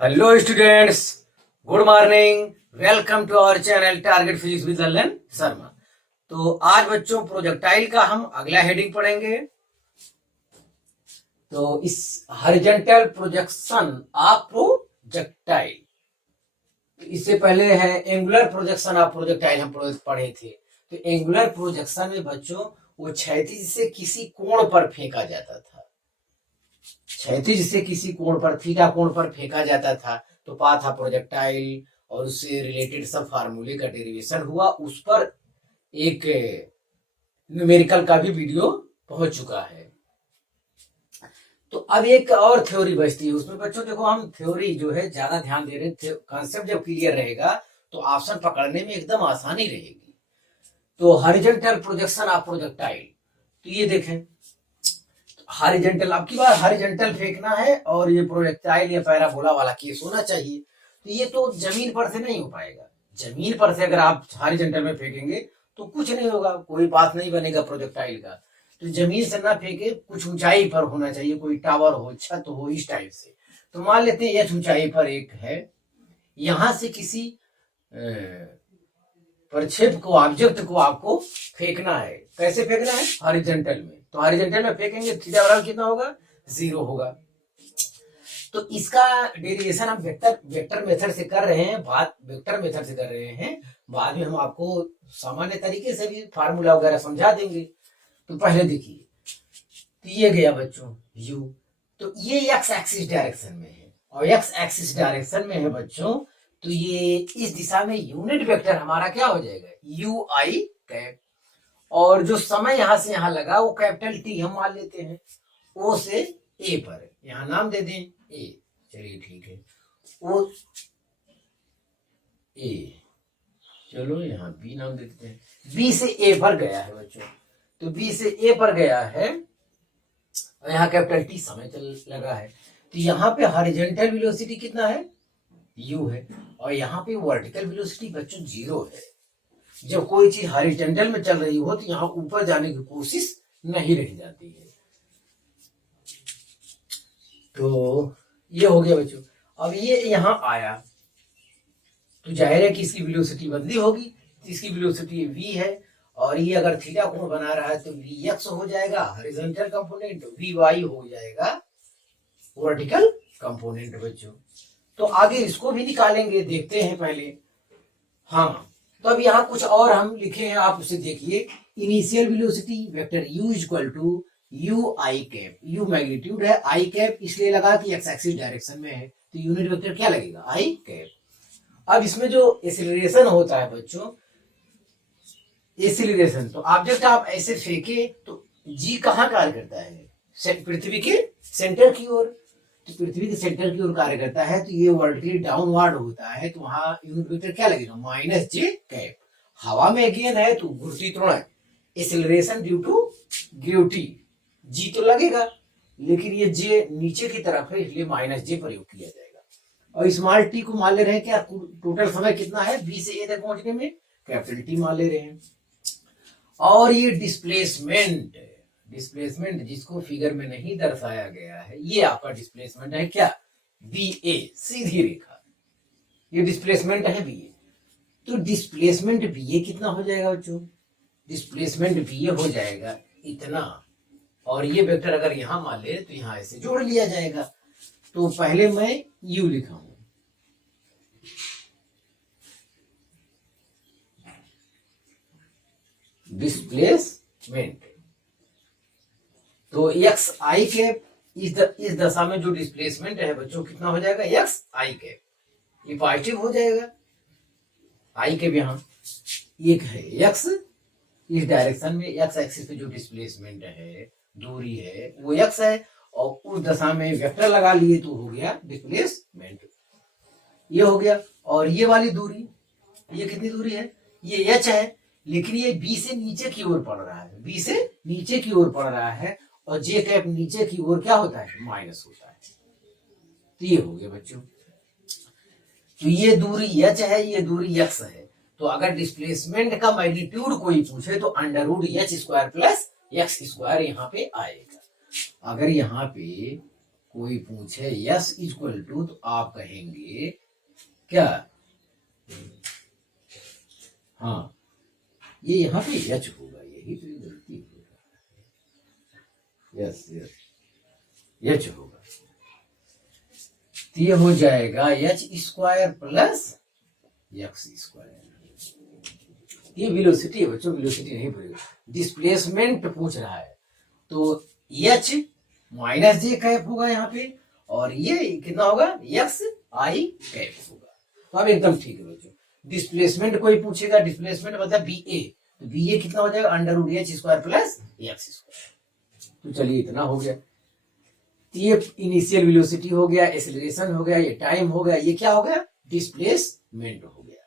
Hello students, good morning. Welcome to our channel target physics with Lalan Sharma. तो आज बच्चों projectile का हम अगला हेडिंग पढ़ेंगे। तो इस हॉरिजॉन्टल प्रोजेक्शन ऑफ प्रोजेक्टाइल, इससे पहले है एंगुलर प्रोजेक्शन ऑफ प्रोजेक्टाइल हम पढ़े थे। तो एंगुलर प्रोजेक्शन में बच्चों वो क्षैतिज से किसी कोण पर फेंका जाता था, क्षैतिज से किसी कोण पर, थीटा कोण पर फेंका जाता था। तो पाथ ऑफ प्रोजेक्टाइल और उससे रिलेटेड सब फार्मूले का डेरिवेशन हुआ। उस पर एक न्यूमेरिकल का भी वीडियो पहुंच चुका है। तो अब एक और थ्योरी बचती है उसमें बच्चों। देखो, हम थ्योरी जो है ज्यादा ध्यान दे रहे हैं, कॉन्सेप्ट जब क्लियर रहेगा तो ऑप्शन पकड़ने में एकदम आसानी रहेगी। तो हॉरिजॉन्टल प्रोजेक्शन ऑफ प्रोजेक्टाइल, तो ये देखें हॉरिजॉन्टल, अब की बार हॉरिजॉन्टल फेंकना है और ये प्रोजेक्टाइल या पैराबोला वाला केस होना चाहिए। तो ये तो जमीन पर से नहीं हो पाएगा। जमीन पर से अगर आप हॉरिजॉन्टल में फेंकेंगे तो कुछ नहीं होगा, कोई पाथ नहीं बनेगा प्रोजेक्टाइल का। तो जमीन से ना फेंके, कुछ ऊंचाई पर होना चाहिए, कोई टावर हो, छत हो, इस टाइप से। तो मान लेते हैं एच ऊंचाई पर एक है, यहां से किसी प्रक्षेप को, ऑब्जेक्ट को आपको फेंकना है। कैसे फेंकना है? हॉरिजॉन्टल में। तो हॉरिजॉन्टल में फेंकेंगे, थीटा बराबर कितना होगा? 0 होगा। तो इसका डेरिवेशन हम वेक्टर मेथड से कर रहे हैं, वेक्टर मेथड से कर रहे हैं। बाद में हम आपको सामान्य तरीके से भी फार्मूला वगैरह समझा देंगे। तो पहले देखिए, तो ये गया बच्चों u, तो ये एक्स एक्सिस डायरेक्शन में है और एक्स एक्सिस डायरेक्शन में है बच्चों। तो ये इस दिशा में यूनिट वेक्टर हमारा क्या हो जाएगा? You I cap. और जो समय यहां से यहां लगा वो कैपिटल टी हम मान लेते हैं, ओ से ए पर, यहां नाम दे दें ए। चलिए ठीक है, ओ ए, चलो यहां बी नाम दे देते हैं। बी से ए पर गया है बच्चों, तो बी से ए पर गया है और यहाँ कैपिटल टी समय चल लगा है। तो यहाँ पे हॉरिजॉन्टल वेलोसिटी कितना है? u है। और यहाँ पे वर्टिकल वेलोसिटी बच्चों 0 है। जब कोई चीज हॉरिजॉन्टल में चल रही हो तो यहाँ ऊपर जाने की कोशिश नहीं रह जाती है। तो ये हो गया बच्चों। अब ये यहाँ आया तो जाहिर है कि इसकी वेलोसिटी बदली होगी। तो इसकी वेलोसिटी v है और ये अगर थीटा कोण बना रहा है तो vx हो जाएगा हॉरिजॉन्टल कंपोनेंट, vy हो जाएगा वर्टिकल कंपोनेंट बच्चों। तो आगे इसको भी निकालेंगे, देखते हैं पहले। हाँ, तो अब यहाँ कुछ और हम लिखे हैं, आप उसे देखिए। Initial velocity vector u equal to u I cap, u magnitude है, आई कैप इसलिए लगा कि एक्स एक्सिस डायरेक्शन में है, तो यूनिट वेक्टर क्या लगेगा? आई कैप। अब इसमें जो एक्सीलरेशन होता है बच्चों, एक्सीलरेशन, तो ऑब्जेक्ट आप ऐसे फेंके तो जी कहाँ कार्य करता है? पृथ्वी के सेंटर की ओर। तो पृथ्वी के सेंटर की ओर कार्य करता है, तो ये वर्टिकली डाउनवर्ड होता है। तो वहां यूनिट वेक्टर क्या लगेगा? माइनस जे कैप। हवा में अगेन है तो गुरुत्वाकर्षण, एक्सीलरेशन ड्यू टू ग्रेविटी, जी तो लगेगा, लेकिन ये जे नीचे की तरफ है इसलिए माइनस जे प्रयोग किया जाएगा। और स्मॉल टी को मान ले रहे हैं क्या? टोटल समय कितना है बी से ए तक पहुंचने में? कैपिटल टी मान ले रहे हैं। और ये डिस्प्लेसमेंट, डिस्प्लेसमेंट जिसको फिगर में नहीं दर्शाया गया है, ये आपका डिस्प्लेसमेंट है क्या? बी ए, सीधी रेखा, ये डिस्प्लेसमेंट है बी ए। तो डिस्प्लेसमेंट बी ए कितना हो जाएगा बच्चों? डिस्प्लेसमेंट बी ए हो जाएगा इतना, और ये वेक्टर अगर यहां मान ले तो यहां ऐसे जोड़ लिया जाएगा। तो पहले मैं यू लिखा हूं, डिस्प्लेसमेंट। तो एक्स आई कैप, इस दशा में जो डिस्प्लेसमेंट है बच्चों कितना हो जाएगा? एक्स आई कैप, ये पॉजिटिव हो जाएगा। आई कैप यहाँ एक है, एक्स इस डायरेक्शन में, एक्स एक्सिस पे जो डिस्प्लेसमेंट है, दूरी है, वो एक्स है। और उस दशा में वेक्टर लगा लिए तो हो गया डिस्प्लेसमेंट, ये हो गया। और ये वाली दूरी, ये कितनी दूरी है? ये एच है, लेकिन ये बी से नीचे की ओर पड़ रहा है, बी से नीचे की ओर पड़ रहा है, और जे कैप नीचे की ओर क्या होता है? माइनस होता है। तो ये हो गया बच्चों। तो ये दूरी एच है, ये दूरी एक्स है। तो अगर डिस्प्लेसमेंट का मैग्नीट्यूड कोई पूछे तो under root h square plus x square यहाँ पे आएगा। अगर यहाँ पे कोई पूछे यस इक्वल टू, तो आप कहेंगे क्या, हाँ ये यहाँ पे एच होगा, यही तो गलती हो रहा है, यस यस एच होगा, तो ये हो जाएगा H square plus x square. ये वेलोसिटी है बच्चों, वेलोसिटी नहीं पूछेगा, डिस्प्लेसमेंट पूछ रहा है, तो एच माइनस जे कैप होगा यहाँ पे, और ये कितना होगा एक्स आई कैप होगा। तो अब एकदम ठीक है बच्चों। डिस्प्लेसमेंट कोई पूछेगा, डिस्प्लेसमेंट मतलब बी ए, तो बी ए कितना हो जाएगा under root h square plus x square. तो चलिए इतना हो गया, ये इनिशियल वेलोसिटी हो गया, एक्सेलरेशन हो गया, ये टाइम हो गया, ये क्या हो गया डिस्प्लेसमेंट हो गया।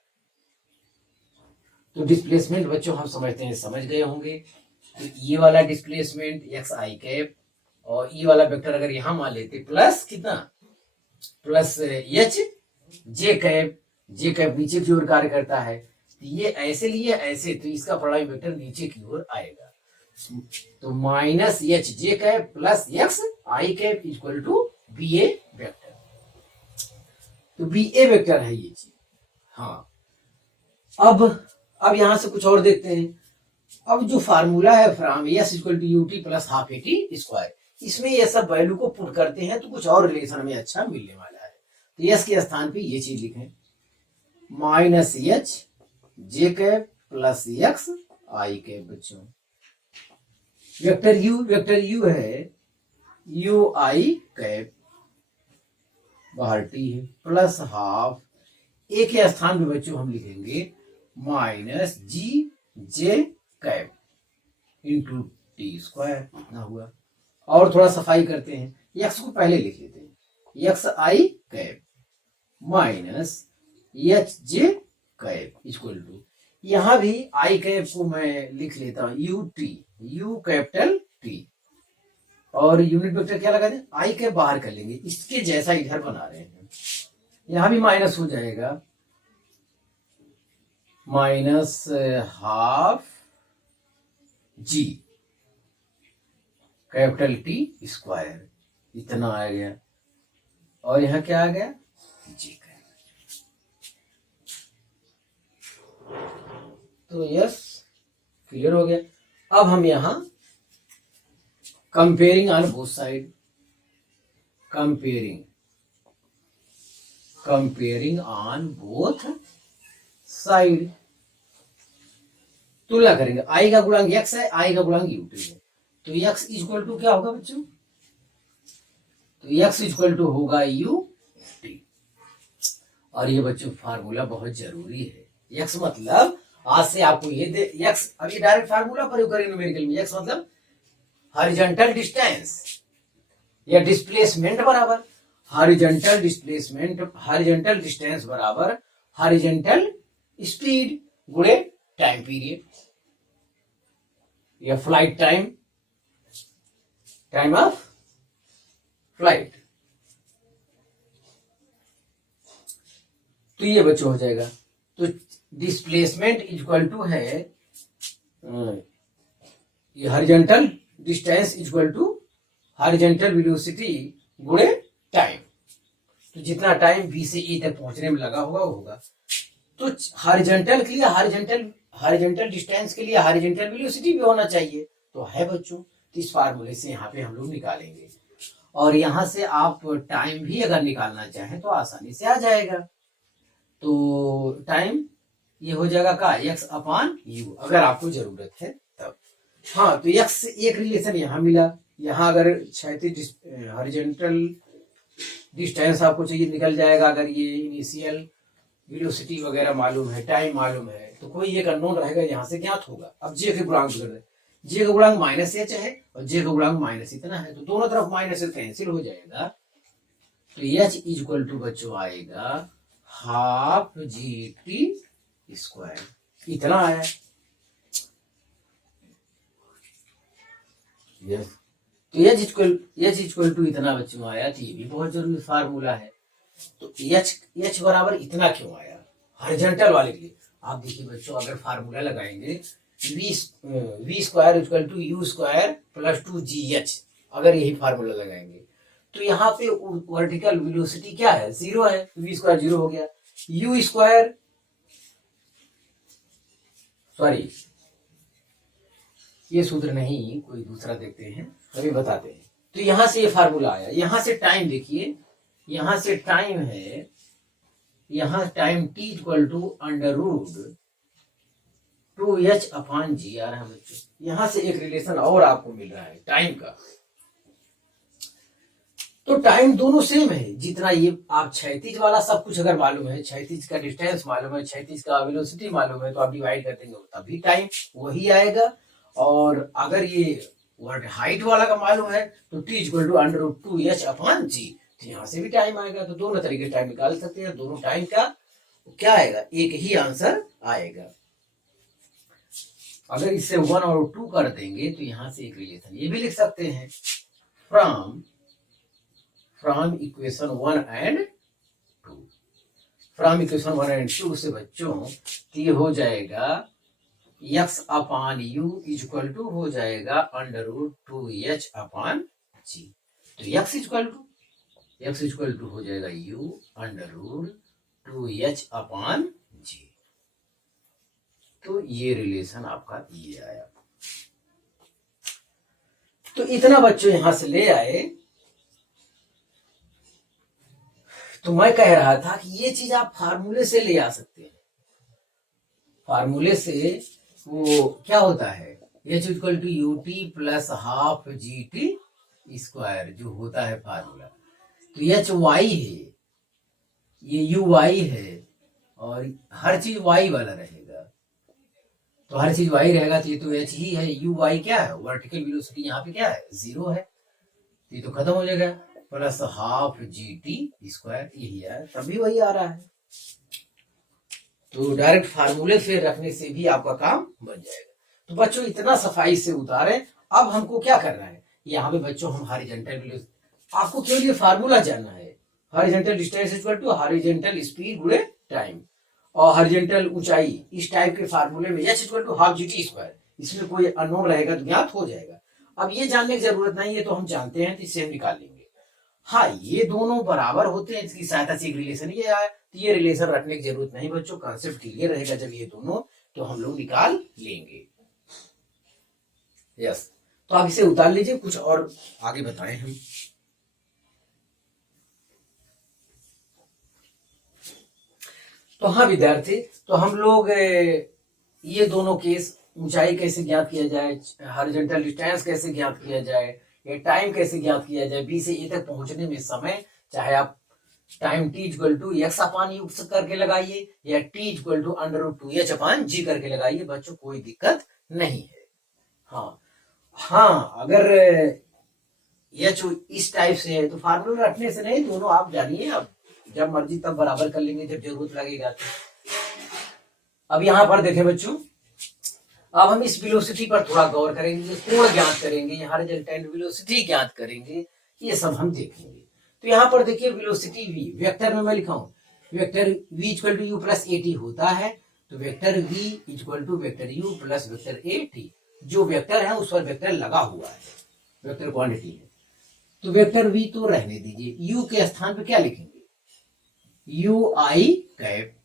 तो डिस्प्लेसमेंट बच्चों हम समझते हैं, समझ गए होंगे। तो ये वाला डिस्प्लेसमेंट एक्स आई कैप, और ये वाला वेक्टर अगर यहां मान लेते प्लस कितना, प्लस एच जे कैप, जे कैप नीचे की ओर कार्य करता है, तो ये ऐसे लिए ऐसे, तो इसका परिणामी वेक्टर नीचे की ओर आएगा। तो minus H J cap plus x I cap equal to b a vector. तो बी ए वेक्टर है ये चीज। हाँ अब यहां से कुछ और देखते हैं। अब जो फार्मूला है from s equal to u t plus half a t square, इसमें ये सब वैल्यू को पुट करते हैं तो कुछ और रिलेशन हमें अच्छा मिलने वाला है। तो एस के स्थान पे ये चीज लिखें, minus H J cap plus x आई कैप। बच्चों वेक्टर यू है यू आई कैप, बाहर टी है, प्लस हाफ ए के स्थान पे बच्चों हम लिखेंगे minus G J cap into T square, इतना हुआ। और थोड़ा सफाई करते हैं, एक्स को पहले लिख लेते हैं, x I cap minus H J cap equal to, यहां भी आई कैप को मैं लिख लेता हूं u t, u capital t, और यूनिट वेक्टर क्या लगा दें आई कैप बाहर कर लेंगे, इसके जैसा इधर बना रहे हैं, यहां भी माइनस हो जाएगा, माइनस हाफ जी कैपिटल टी स्क्वायर, इतना आ गया, और यहां क्या आ गया जी का। तो यस क्लियर हो गया। अब हम यहां comparing on both side, comparing on both side, तुलना करेंगे। आई का गुणांक एक्स है, आई का गुणांक यू टी है, तो एक्स इक्वल टू क्या होगा बच्चों, तो एक्स इक्वल टू होगा यू टी। और ये बच्चों फार्मूला बहुत जरूरी है, एक्स मतलब आज से आपको ये दे एक्स, अब ये डायरेक्ट फार्मूला प्रयोग करेंगे न्यूमेरिकल में, एक्स मतलब हॉरिजॉन्टल डिस्टेंस या डिस्प्लेसमेंट बराबर हॉरिजॉन्टल डिस्प्लेसमेंट, हॉरिजॉन्टल डिस्टेंस बराबर हॉरिजॉन्टल स्पीड गुणे टाइम पीरियड या flight time, time of flight. तो ये बच्चों हो जाएगा। तो डिस्प्लेसमेंट इक्वल टू है ये horizontal distance equal to horizontal velocity गुणे टाइम, तो जितना टाइम बी से ई तक पहुंचने में लगा होगा वो होगा। तो हॉरिजॉन्टल के लिए हॉरिजॉन्टल डिस्टेंस के लिए हॉरिजॉन्टल वेलोसिटी भी होना चाहिए, तो है बच्चों। तो इस फार्मूले से यहाँ पे हम लोग निकालेंगे, और यहां से आप टाइम भी अगर निकालना चाहें तो आसानी से आ जाएगा। तो टाइम ये हो जाएगा का एक्स अपॉन यू, अगर आपको जरूरत है तब। हाँ तो एक्स से एक रिलेशन यहाँ मिला, यहाँ अगर क्षैतिज हॉरिजॉन्टल डिस्टेंस आपको चाहिए निकल जाएगा, अगर ये इनिशियल वेलोसिटी वगैरह मालूम है, टाइम मालूम है, तो कोई एक अननोन रहेगा यहाँ से ज्ञात होगा। अब जे के गुणांक कर दे, जे का गुणांक माइनस एच है और जे का गुणांक माइनस इतना है, तो दोनों तरफ माइनस एच कैंसिल हो जाएगा, तो एच इक्वल टू बच्चों आएगा हाफ जी टी स्क्वायर, इतना आया। तो एच इक्वल टू इतना बच्चों आया, तो ये भी बहुत जरूरी फार्मूला है। तो एच बराबर इतना क्यों आया हॉरिजॉन्टल वाले के लिए, आप देखिए बच्चों अगर फार्मूला लगाएंगे v square equal to you square plus 2 g h, अगर यही फार्मूला लगाएंगे तो यहाँ पे वर्टिकल वेलोसिटी क्या है, 0 है, तो v स्क्वायर 0 हो गया। u स्क्वायर, सॉरी ये सूत्र नहीं, कोई दूसरा देखते हैं, अभी बताते हैं। तो यहां से ये फार्मूला आया, यहां से टाइम देखिए, यहां से टाइम है, यहां time t equal to under root 2h upon G आ रहा है बच्चों। यहां से एक रिलेशन और आपको मिल रहा है टाइम का। तो टाइम दोनों सेम है, जितना ये आप क्षैतिज वाला सब कुछ अगर मालूम है, क्षैतिज का डिस्टेंस मालूम है, क्षैतिज का वेलोसिटी मालूम है, तो आप डिवाइड कर देंगे तभी टाइम वही आएगा। और अगर ये वर्ड हाइट वाला का मालूम है तो t equal to under root 2h upon G, तो यहाँ से भी टाइम आएगा। तो दोनों तरीके से टाइम निकाल सकते हैं, दोनों टाइम का क्या आएगा, एक ही आंसर आएगा। अगर इससे 1 और 2 कर देंगे तो यहां से एक रिलेशन ये भी लिख सकते हैं, from equation 1 and 2, from equation 1 and 2 से बच्चों तो ये हो जाएगा x upon u equal to हो जाएगा under root 2h upon G. तो x इक्वल टू हो जाएगा u under root 2h upon G. तो ये रिलेशन आपका ये आया। तो इतना बच्चों यहां से ले आए। तो मैं कह रहा था कि ये चीज आप फार्मूले से ले आ सकते हैं। फार्मूले से वो क्या होता है, h equal to u t plus half g t square जो होता है फार्मूला। तो एच वाई है, ये यू वाई है, और हर चीज वाई वाला रहेगा। तो हर चीज वाई रहेगा तो ये तो एच ही है। यू वाई क्या है, वर्टिकल वेलोसिटी यहाँ पे क्या है, 0 है, तो ये तो खत्म हो जाएगा, plus half g t square, यही है, तभी वही आ रहा है। तो डायरेक्ट फार्मूले से रखने से भी आपका काम बन जाएगा। तो बच्चों इतना सफाई से उतारे। अब हमको क्या करना है, यहाँ पे बच्चों हम हॉरिजॉन्टल, आपको केवल ये फार्मूला जानना है, horizontal distance equal to horizontal speed गुणे टाइम, और हॉरिजॉन्टल ऊंचाई इस टाइप के फार्मूले में h equal to half g t square, इसमें कोई अननोन रहेगा तो ज्ञात हो जाएगा। अब ये जानने की जरूरत नहीं है, तो हम जानते हैं, तो इससे हम निकाल लेंगे। हाँ, ये दोनों बराबर होते हैं, इसकी सहायता से एक रिलेशन ये आया, तो ये रिलेशन रखने की जरूरत नहीं बच्चों, कॉन्सेप्ट क्लियर रहेगा जब ये दोनों, तो हम लोग निकाल लेंगे। यस, तो आप इसे उतार लीजिए, कुछ और आगे बताएं हम। तो हाँ विद्यार्थी, तो हम लोग ये दोनों केस, ऊंचाई कैसे ज्ञात किया जाए, हॉरिजॉन्टल डिस्टेंस कैसे ज्ञात किया जाए, ये टाइम कैसे ज्ञात किया जाए, बी से ए तक पहुंचने में समय, चाहे आप time t equal to x upon u करके लगाइए या t equal to under root 2h upon g करके लगाइए, बच्चों कोई दिक्कत नहीं है। हाँ, अगर एच इस टाइप से है तो फार्मूला रखने से नहीं, दोनों आप जानिए, अब जब मर्जी तब बराबर कर लेंगे जब जरूरत लगेगा। अब यहां पर देखें बच्चों, अब हम इस वेलोसिटी पर थोड़ा गौर करेंगे, कोण ज्ञात करेंगे, हॉरिजॉन्टल वेलोसिटी ज्ञात करेंगे, ये सब हम देखेंगे। तो यहाँ पर देखिए वेलोसिटी v, वेक्टर में मैं लिखा हूं, vector v equal to u plus a t होता है, तो vector v equal to vector u plus vector a t, जो वेक्टर है उस पर वेक्टर लगा हुआ है, वेक्टर क्वांटिटी है। तो वेक्टर v तो रहने दीजिए, u के स्थान पर क्या लिखेंगे, यू आई कैप,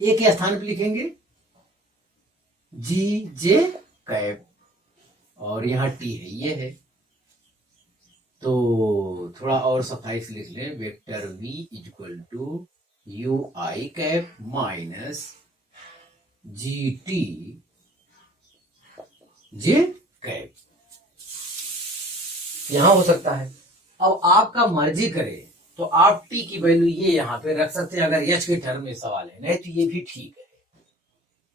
ए के स्थान पर लिखेंगे जी जे कैप, और यहाँ टी है, ये है। तो थोड़ा और सफाई से लिख लें, vector v equal to u I cap minus g t j cap, यहां हो सकता है। अब आपका मर्जी करे तो आप t की वैल्यू ये यहां पे रख सकते हैं, अगर h के टर्म में सवाल है, नहीं तो ये भी ठीक है,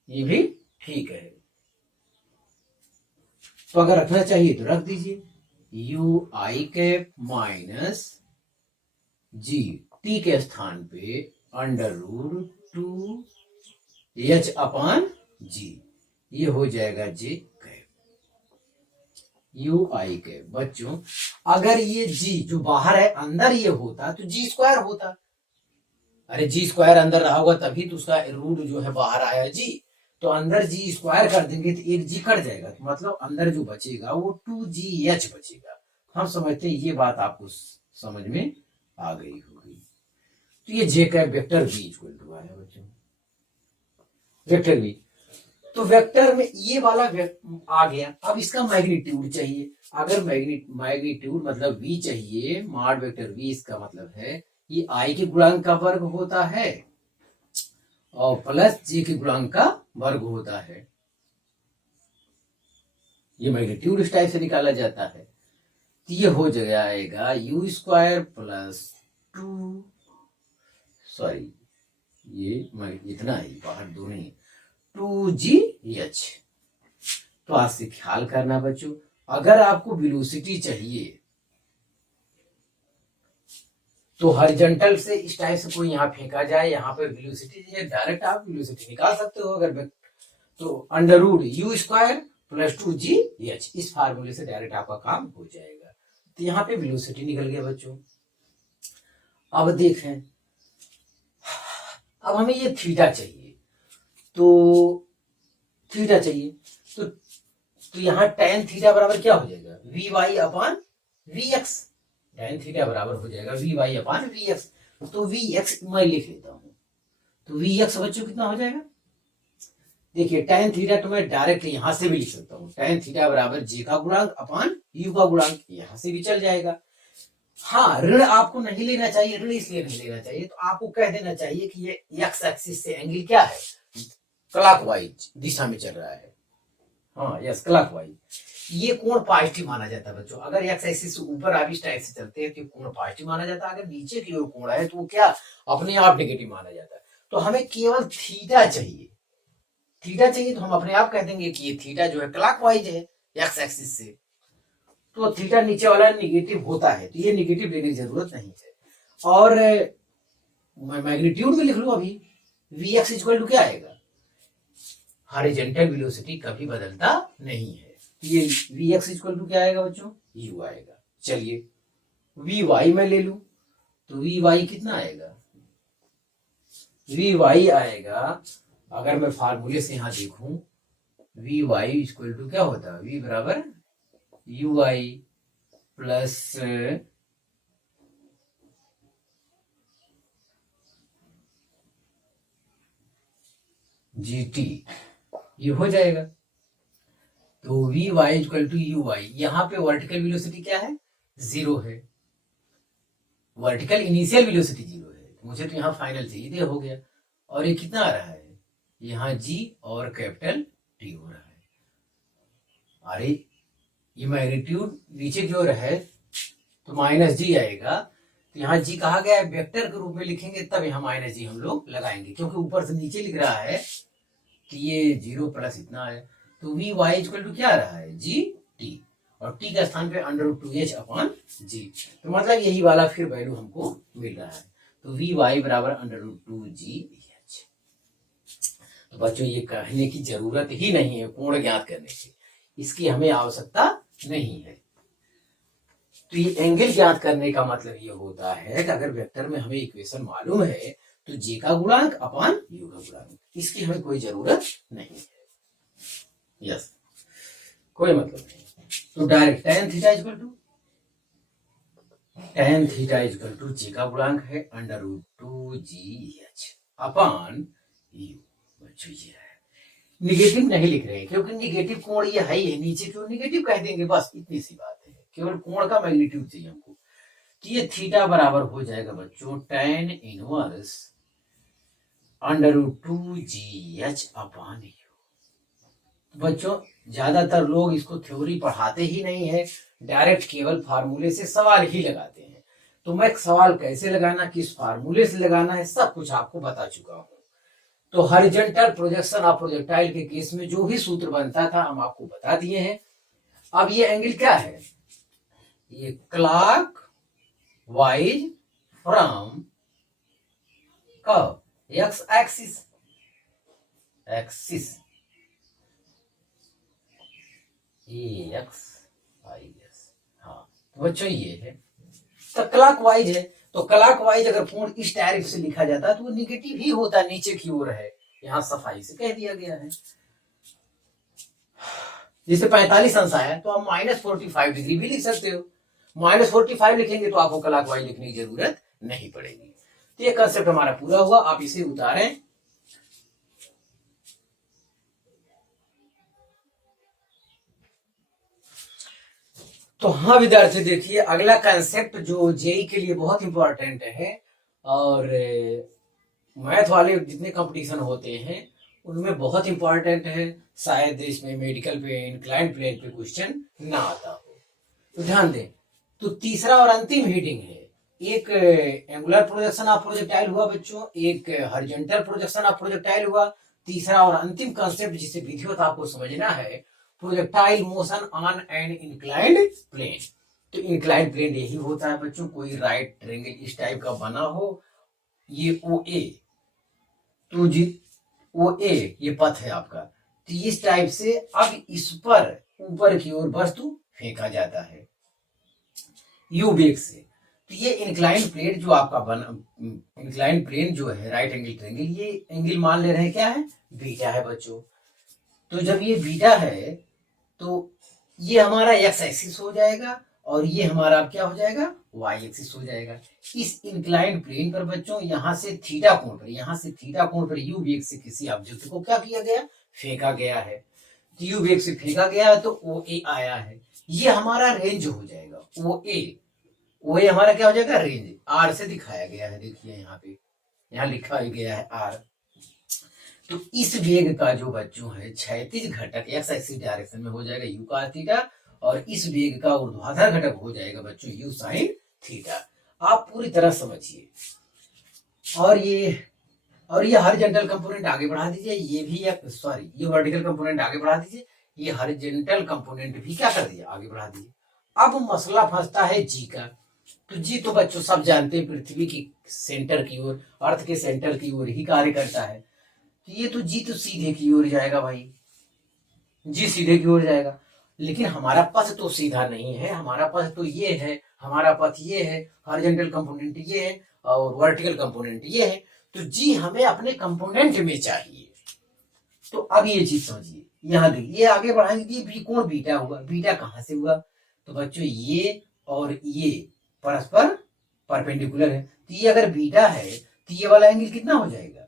ये भी ठीक है। तो अगर रखना चाहिए तो रख दीजिए, you I cap minus g T के स्थान पे अंडर रूट 2h अपान जी, ये हो जाएगा जे कैप, यू आई कैप। बच्चों अगर ये जी जो बाहर है अंदर ये होता तो जी स्क्वायर होता, अरे जी स्क्वायर अंदर रहा होगा तभी तो उसका रूट जो है बाहर आया जी, तो अंदर जी स्क्वायर कर देंगे तो एक जी कट जाएगा, तो मतलब अंदर जो बचेगा वो 2gh बचेगा। हम समझते हैं ये बात आपको समझ में आ गई होगी। तो ये जे का वेक्टर v इक्वल टू आया बच्चों, वेक्टर v। तो वेक्टर में ये वाला आ गया। अब इसका मैग्नीट्यूड चाहिए। अगर मैग्नीट्यूड मतलब v चाहिए, मॉड वेक्टर v, इसका मतलब है ये i के गुणांक का वर्ग होता है और प्लस j के गुणांक का वर्ग होता है। ये मैग्नीट्यूड इस टाइप से निकाला जाता है। तो ये हो जाएगा u स्क्वायर प्लस 2, सॉरी ये इतना ही बाहर दो नहीं, 2gh। तो आज से ख्याल करना बच्चों, अगर आपको वेलोसिटी चाहिए तो हॉरिजॉन्टल से इस टाइप से कोई यहाँ फेंका जाए, यहाँ पे वेलोसिटी डायरेक्ट आप वेलोसिटी निकाल सकते हो। अगर तो under root u square plus 2gh, इस फार्मूले से डायरेक्ट आपका काम हो जाएगा। तो यहाँ पे वेलोसिटी निकल गया बच्चों। अब देखें, अब हमें ये थीटा चाहिए, तो थीटा चाहिए तो यहाँ tan थीटा बराबर क्या हो जाएगा, vy upon vx। tan theta बराबर हो जाएगा vy अपॉन vx। तो vx मैं लिख लेता हूं, तो vx बच्चों कितना हो जाएगा, देखिए tan थीटा तो मैं डायरेक्ट यहां से भी लिख सकता हूँ। tan थीटा बराबर j का गुणांक अपॉन u का गुणांक, यहां से भी चल जाएगा। हाँ, ऋण आपको नहीं लेना चाहिए। ऋण इसलिए नहीं लेना चाहिए, तो आपको कह देना चाहिए कि ये x एक्सिस से एंगल क्या है, क्लॉकवाइज दिशा में चल रहा है। हाँ यस, क्लॉकवाइज। ये कोण पॉजिटिव माना जाता है बच्चों। अगर एक्स एक्सिस से ऊपर आप इस टाइप से चलते हैं तो कोण पॉजिटिव माना जाता है। अगर नीचे की ओर कोण है तो वो क्या, अपने आप नेगेटिव माना जाता है। तो हमें केवल थीटा चाहिए, थीटा चाहिए तो हम अपने आप कह देंगे कि ये थीटा जो है क्लॉकवाइज है एक्स एक्सिस से। तो थीटा नीचे वाला नेगेटिव होता है, तो ये नेगेटिव लेने की जरूरत नहीं है। और मैं मैग्नीट्यूड में लिख लूं अभी, vx इक्वल टू क्या आएगा, हॉरिजॉन्टल वेलोसिटी कभी बदलता नहीं है। ये vx इक्वल टू क्या आएगा बच्चों, u आएगा। चलिए vy मैं ले लूं, तो vy कितना आएगा, vy आएगा, अगर मैं फार्मूले से यहां देखूं, vy इक्वल टू क्या होता है, v बराबर ui प्लस gt, ये हो जाएगा। तो vy इक्वल टू ui, यहाँ पे वर्टिकल वेलोसिटी क्या है, 0 है, वर्टिकल इनिशियल वेलोसिटी 0 है। मुझे तो यहाँ फाइनल चाहिए, ये हो गया। और ये कितना आ रहा है, यहाँ g और कैपिटल T हो रहा है। अरे ये मैग्नीट्यूड नीचे की ओर है तो माइनस जी आएगा। तो यहाँ जी कहा गया है, वेक्टर के रूप में लिखेंगे तब यहाँ माइनस जी हम लोग लगाएंगे, क्योंकि ऊपर से नीचे लिख रहा है कि ये 0 प्लस इतना है। तो वी वाई इक्वल टू क्या आ रहा है, जी टी, और टी का स्थान पे √2h अपॉन जी। तो मतलब यही वाला फिर वैल्यू हमको मिल रहा है। तो वी वाई बराबर √2gh। तो बच्चों ये कहने की जरूरत ही नहीं है कोण ज्ञात करने की, इसकी हमें आवश्यकता नहीं है। तो ये एंगल ज्ञात करने का मतलब ये होता है कि अगर वेक्टर में हमें इक्वेशन मालूम है तो जे का गुणांक अपॉन यू का गुणांक, इसकी हमें कोई जरूरत नहीं है। यस, कोई मतलब नहीं। तो direct tan theta equal to J का गुणांक है √2gh अपॉन यू। बच्चों ये है, निगेटिव नहीं लिख रहे हैं क्योंकि निगेटिव कोण ये है ही है, नीचे क्यों निगेटिव कह देंगे, बस इतनी सी बात है। केवल कोण का मैग्नीट्यूड चाहिए हमको। तो ये थीटा बराबर हो जाएगा बच्चों tan inverse √2gh upon you. बच्चों ज्यादातर लोग इसको थ्योरी पढ़ाते ही नहीं है, डायरेक्ट केवल फार्मूले से सवाल ही लगाते हैं। तो मैं सवाल कैसे लगाना, किस फार्मूले से लगाना है, सब कुछ आपको बता चुका हूं। तो हॉरिजॉन्टल प्रोजेक्शन ऑफ प्रोजेक्टाइल के केस में जो भी सूत्र बनता था हम आपको बता दिए हैं। अब ये एंगल क्या है, ये clock wise from curve x axis, axis x I S. हाँ तो बच्चों ये है, तो क्लॉक वाइज है, तो क्लॉक वाइज अगर कोण इस डायरेक्शन से लिखा जाता है तो वो निगेटिव ही होता, नीचे की ओर है, यहां सफाई से कह दिया गया है। जैसे 45 अंश आया तो आप -45 डिग्री भी लिख सकते हो, -45 लिखेंगे तो आपको क्लॉकवाइज लिखने की जरूरत नहीं पड़ेगी। तो ये कंसेप्ट हमारा पूरा हुआ। आप इसे उतारें। तो हाँ विद्यार्थी, देखिए अगला कंसेप्ट जो जेई के लिए बहुत इंपॉर्टेंट है, और मैथ वाले जितने कंपटीशन होते हैं उनमें बहुत इंपॉर्टेंट है। शायद इसमें मेडिकल पे, इंक्लाइंड प्लेन पे क्वेश्चन ना आता हो, तो ध्यान दें। तो तीसरा और अंतिम हेडिंग है, एक एंगुलर प्रोजेक्शन ऑफ प्रोजेक्टाइल हुआ बच्चों, एक हॉरिजॉन्टल प्रोजेक्शन ऑफ प्रोजेक्टाइल हुआ। तीसरा और अंतिम कंसेप्ट जिसे विधिवत आपको समझना है, projectile motion on an inclined plane. तो इंक्लाइंड प्लेन यही होता है बच्चों, कोई राइट ट्रायंगल इस टाइप का बना हो, ये ओ ए, तो जी ओ ए ये पथ है आपका, तो इस टाइप से अब इस पर ऊपर की ओर वस्तु फेंका जाता है यू वेग से। तो ये इंक्लाइंड प्लेन जो आपका बना, इंक्लाइंड प्लेन जो है राइट एंगल ट्रायंगल, ये एंगल मान ले रहे हैं क्या है, बीटा है बच्चों। तो जब ये बीटा है तो ये हमारा एक्स एक्सिस हो जाएगा, और ये हमारा क्या हो जाएगा, वाई एक्सिस हो जाएगा। इस इंक्लाइंड प्लेन पर बच्चों यहाँ से थीटा कोण पर, यहाँ से थीटा कोण पर यू वेग से किसी ऑब्जेक्ट को क्या किया गया, फेंका गया है। तो यू वेग से फेंका गया है तो ओ ए आया है, ये हमारा रेंज हो जाएगा। ओ ए हमारा क्या हो जाएगा, रेंज। आर से दिखाया गया है, देखिए यहाँ पे, यहाँ लिखा गया है आर। तो इस वेग का जो बच्चों है क्षैतिज घटक एक्स एक्सिस डायरेक्शन में हो जाएगा यू का थीटा, और इस वेग का ऊर्ध्वाधर घटक हो जाएगा बच्चों यू साइन थीटा। आप पूरी तरह समझिए। और ये हॉरिजॉन्टल कंपोनेंट आगे बढ़ा दीजिए, ये भी सॉरी, ये वर्टिकल कंपोनेंट आगे बढ़ा दीजिए, ये हॉरिजॉन्टल कंपोनेंट भी क्या कर दिए, आगे बढ़ा दीजिए। अब मसला फंसता है जी का। तो जी तो बच्चों सब जानते हैं पृथ्वी की सेंटर की ओर, अर्थ के सेंटर की ओर ही कार्य करता है। तो ये तो जी तो सीधे की ओर जाएगा भाई, जी सीधे की ओर जाएगा। लेकिन हमारा पथ तो सीधा नहीं है, हमारा पथ तो ये है, हमारा पथ ये है, हॉरिजॉन्टल कंपोनेंट ये है और वर्टिकल कंपोनेंट ये है। तो जी हमें अपने कंपोनेंट में चाहिए। तो अब ये चीज समझिए, यहाँ देखिए, ये आगे बढ़ाएंगे, ये भी कोण बीटा हुआ, बीटा कहाँ से हुआ, तो बच्चों ये और ये परस्पर परपेंडिकुलर है। तो ये अगर बीटा है तो ये वाला एंगल कितना हो जाएगा,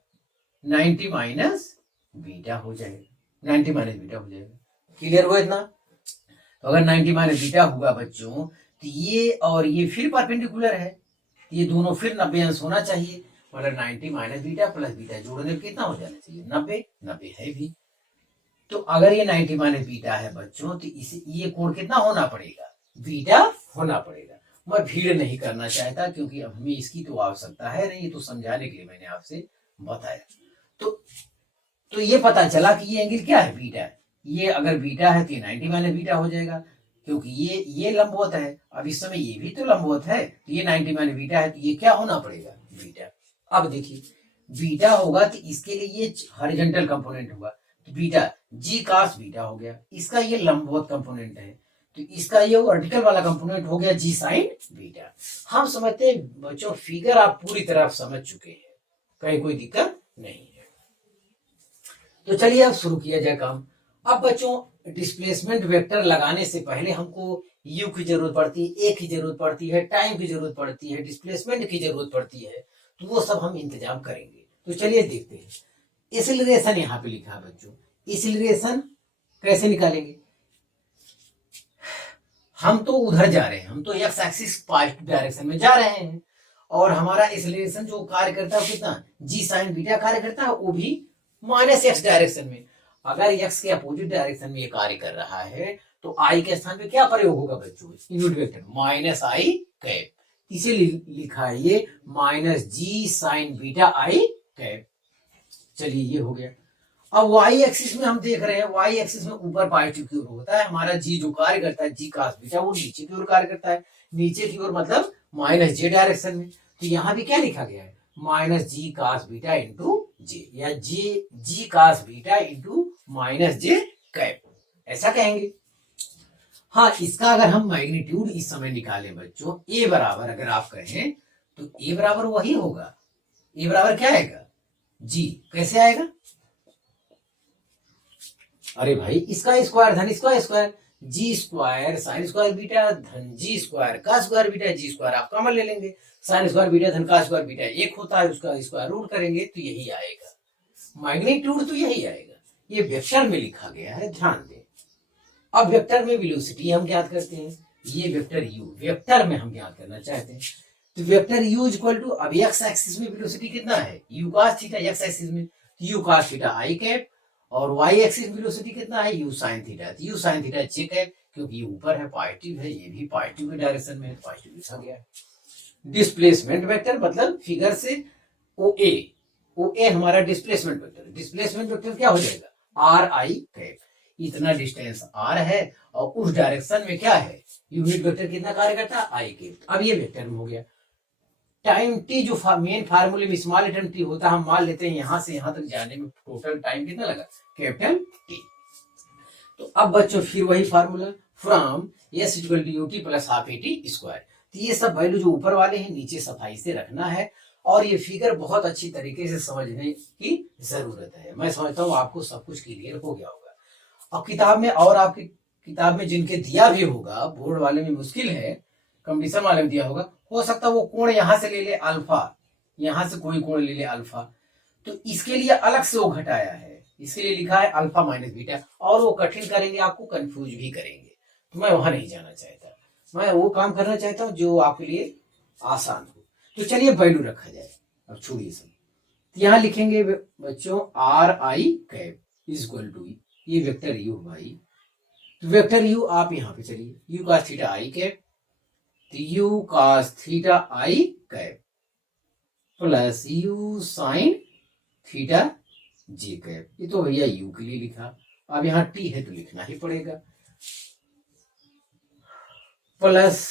90 माइनस बीटा हो जाएगा, 90 माइनस बीटा हो जाएगा। क्लियर हुआ इतना। तो अगर 90 माइनस बीटा हुआ बच्चों, तो ये और ये फिर परपेंडिकुलर है, ये दोनों फिर 90 अंश होना चाहिए, मतलब 90 माइनस बीटा प्लस बीटा जोड़ने पर कितना हो जाना चाहिए, 90, 90 है भी। तो अगर ये 90 माइनस बीटा है बच्चों, तो इसे ये कोण कितना होना पड़ेगा, बीटा होना पड़ेगा। मैं भीड़ नहीं करना चाहता क्योंकि अब हमें इसकी तो आवश्यकता है नहीं, तो समझाने के लिए मैंने आपसे बताया। तो ये पता चला कि ये एंगल क्या है, बीटा है। ये अगर बीटा है तो ये 90 माइनस बीटा हो जाएगा, क्योंकि ये लंबवत है। अब इस समय ये भी तो लंबवत है, तो ये 90 माइनस बीटा है, तो ये क्या होना पड़ेगा, बीटा। अब देखिए बीटा होगा तो इसके लिए ये हॉरिजॉन्टल कंपोनेंट होगा, तो बीटा जी कास बीटा हो गया, इसका ये लंबवत कंपोनेंट है, तो इसका ये वर्टिकल वाला कंपोनेंट हो गया जी साइन बीटा। हम समझते हैं बच्चों, फिगर आप पूरी तरह समझ चुके हैं, कहीं कोई दिक्कत नहीं है। तो चलिए अब शुरू किया जाए काम। अब बच्चों डिस्प्लेसमेंट वेक्टर लगाने से पहले हमको यू की जरूरत पड़ती है, ए की जरूरत पड़ती है, टाइम की जरूरत पड़ती है, डिस्प्लेसमेंट की जरूरत पड़ती है, तो वो सब हम इंतजाम करेंगे। तो चलिए देखते हैं। एक्सीलरेशन यहाँ पे लिखा है बच्चों, एक्सीलरेशन कैसे निकालेंगे। हम तो उधर जा रहे हैं, हम तो एक्स एक्सिस पॉजिटिव डायरेक्शन में जा रहे हैं, और हमारा एक्सीलरेशन जो कार्य करता है कितना, जी साइन बीटा कार्य करता है, वो भी माइनस एक्स डायरेक्शन में। अगर एक्स के अपोजिट डायरेक्शन में ये कार्य कर रहा है तो आई के स्थान पे क्या प्रयोग होगा बच्चों, यूनिट वेक्टर माइनस आई कैप, इसे लिखा है ये माइनस जी साइन बीटा आई कैप। चलिए ये हो गया। अब वाई एक्सिस में हम देख रहे हैं, वाई एक्सिस में ऊपर पॉजिटिव की ओर होता है हमारा जी, जो कार्य करता है जी कास बीटा, वो नीचे की ओर कार्य करता है, नीचे की ओर मतलब माइनस जे डायरेक्शन में। तो यहाँ भी क्या लिखा गया है, माइनस जी कास बीटा इंटू जे, या जी कास बीटा इंटू माइनस जे कैप, ऐसा कहेंगे। हाँ, इसका अगर हम मैग्नीट्यूड इस समय निकालें बच्चों, ए बराबर अगर आप कहें तो ए बराबर वही होगा, ए बराबर क्या आएगा, जी। कैसे आएगा, अरे भाई इसका स्क्वायर धन इसका स्क्वायर, जी स्क्वायर साइन स्क्वायर बीटा धन जी स्क्वायर का स्क्वायर बीटा, जी स्क्वायर आप कॉमन ले लेंगे, साइन स्क्वायर बीटा धन का स्क्वायर बीटा एक होता है, उसका स्क्वायर रूट करेंगे तो यही आएगा, मैग्नीट्यूड तो यही आएगा। ये वेक्टर में लिखा गया है, ध्यान दें। अब वेक्टर में वेलोसिटी हम ज्ञात करते हैं, ये वेक्टर u वेक्टर में हम ज्ञात करना चाहते हैं, तो वेक्टर u इक्वल टू, अब x एक्सिस में वेलोसिटी कितना है u cos theta, x axis में u cos theta i cap, और y एक्सिस में वेलोसिटी कितना है u sin थीटा, तो u sin theta j cap, क्योंकि ये ऊपर है पॉजिटिव है, ये भी पॉजिटिव के डायरेक्शन में है, पॉजिटिव लिखा गया है। डिस्प्लेसमेंट वेक्टर मतलब फिगर से OA हमारा डिस्प्लेसमेंट वेक्टर है, डिस्प्लेसमेंट वेक्टर क्या हो जाएगा r i कैप, इतना डिस्टेंस r है और उस डायरेक्शन में क्या है, यूनिट वेक्टर कितना कार्य करता है i के। अब ये वेक्टर में हो गया। टाइम t जो मेन फार्मूले में स्मॉल लेटर t होता है, हम मान लेते हैं यहां से यहां तक जाने में टोटल टाइम कितना लगा, कैपिटल T। तो अब बच्चों फिर वही formula, from s equal to ut plus half at square. तो ये सब वैल्यू जो ऊपर वाले हैं नीचे सफाई से रखना है, और ये फिगर बहुत अच्छी तरीके से समझने की जरूरत है। मैं समझता हूँ आपको सब कुछ क्लियर हो गया होगा। अब किताब में, और आपकी किताब में जिनके दिया भी होगा, बोर्ड वाले में मुश्किल है, कंपटीशन वाले में दिया होगा, हो सकता है वो कोण यहां से ले ले अल्फा, यहां से कोई कोण ले ले अल्फा, तो इसके लिए अलग से वो घटाया है, इसके लिए लिखा है अल्फा माइनस बीटा, और वो कठिन करेंगे, आपको कंफ्यूज भी करेंगे, तो मैं वहां नहीं जाना चाहता, मैं वो काम करना चाहता हूँ जो आपके लिए आसान हो। तो चलिए वैल्यू रखा जाए, अब छोड़िए सब, यहां लिखेंगे बच्चों r i cap is equal to, ये वेक्टर u भाई, तो वेक्टर u आप यहां पे चलिए u cos theta i cap, तो u cos theta i cap plus u sin theta j cap, ये तो भैया u के लिए लिखा, अब यहाँ t है तो लिखना ही पड़ेगा, प्लस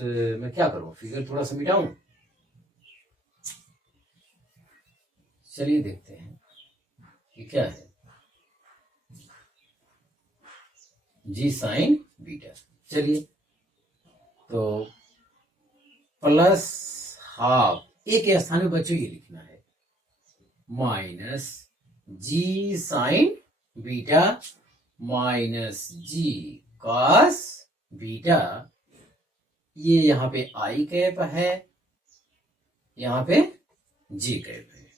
मैं क्या करूं, फिगर थोड़ा सा मिटाऊं, चलिए देखते हैं ये क्या है, जी साइन बीटा, चलिए तो प्लस हाफ, एक के स्थान में बच्चों ये लिखना है, माइनस जी साइन बीटा माइनस जी कॉस बीटा, ये यहाँ पे आई कैप है, यहाँ पे जी कैप है,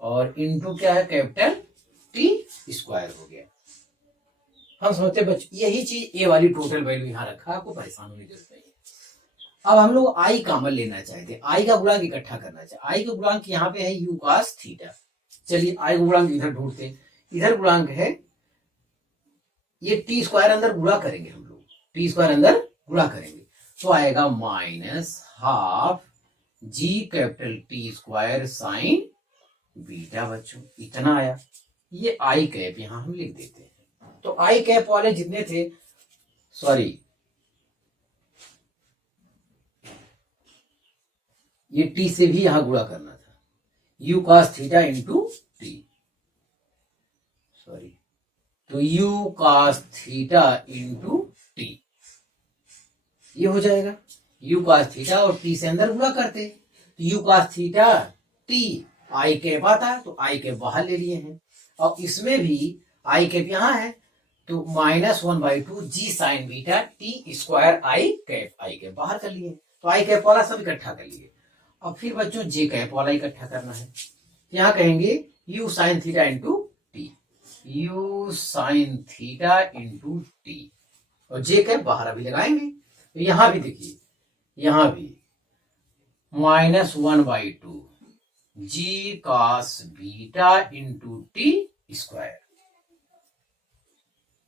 और इनटू क्या है, कैपिटल टी स्क्वायर हो गया। हम समझते बच्चों यही चीज ए वाली टोटल वैल्यू यहाँ रखा, आपको परेशान होने की जरूरत नहीं है। अब हम लोग आई कॉमन लेना चाहते, आई का गुणांक इकट्ठा करना चाहते, आई का गुणांक यहाँ पे है u cos थीटा, चलिए आई का गुणांक इधर ढूंढते, इधर गुणांक है ये टी स्क्वायर, अंदर गुणा करेंगे हम लोग, टी स्क्वायर अंदर गुणा करेंगे तो आएगा माइनस हाफ जी capital T square sine beta, बच्चों इतना आया, ये आई कैप यहां हम लिख देते हैं। तो आई कैप वाले जितने थे, सॉरी ये टी से भी यहां गुणा करना था, u cos theta into T, sorry तो u cos theta into T, ये हो जाएगा u cos थीटा और t से अंदर गुणा करते, तो u cos थीटा t आई कैप आता, तो आई कैप बाहर ले लिए हैं, और इसमें भी आई कैप यहां है, तो -1/2 जी साइन बीटा टी स्क्वायर आई कैप बाहर कर लिए, तो आई कैप वाला सब इकट्ठा कर लिए। अब फिर बच्चों जे कैप वाला इकट्ठा करना है, यहाँ कहेंगे u sine theta into T, u sine theta into T, और जे कैप बाहर अभी लगाएंगे, तो यहां भी देखिए, यहां भी -1/2 G cos beta into T square,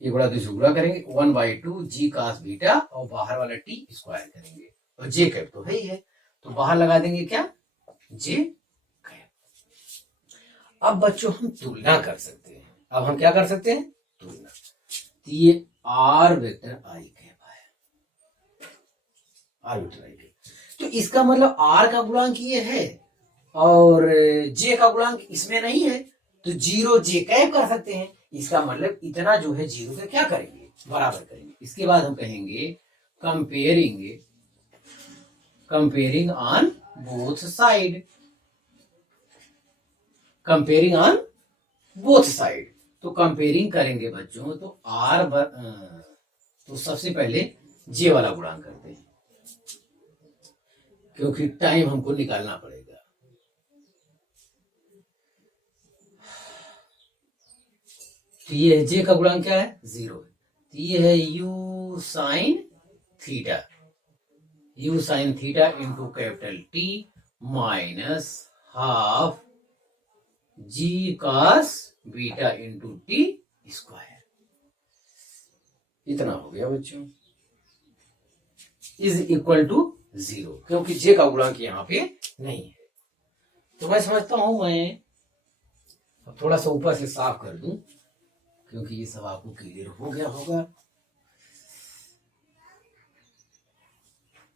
ये गुणा दूसरा गुणा करेंगे 1/2 जी कॉस बीटा और बाहर वाला टी स्क्वायर करेंगे, और जे कैप तो है ही है, तो बाहर लगा देंगे क्या, जे कैप। अब बच्चों हम तुलना कर सकते हैं, अब हम क्या कर सकते हैं, तुलना, तो ये आर वेक्टर आई कैप है, आर वेक्टर आई कैप, तो इसका मतलब आर का गुणांक ये है और जे का गुणांक इसमें नहीं है, तो जीरो जे कैप कर सकते हैं, इसका मतलब इतना जो है जीरो का क्या करेंगे, बराबर करेंगे। इसके बाद हम कहेंगे comparing on both side, comparing on both side, तो कंपेयरिंग करेंगे बच्चों तो तो सबसे पहले जे वाला गुणांक करते हैं, क्योंकि टाइम हमको निकालना पड़ेगा। तो ये जे का गुणांक क्या है? 0 है। तो ये है u sine theta, u sine theta into capital T minus half G cos beta into T square. इतना हो गया बच्चों, इज इक्वल टू 0, क्योंकि जे का गुणांक यहाँ पे नहीं है। तो मैं समझता हूं मैं अब थोड़ा सा ऊपर से साफ कर दूं, क्योंकि ये सब आपको क्लियर हो गया होगा।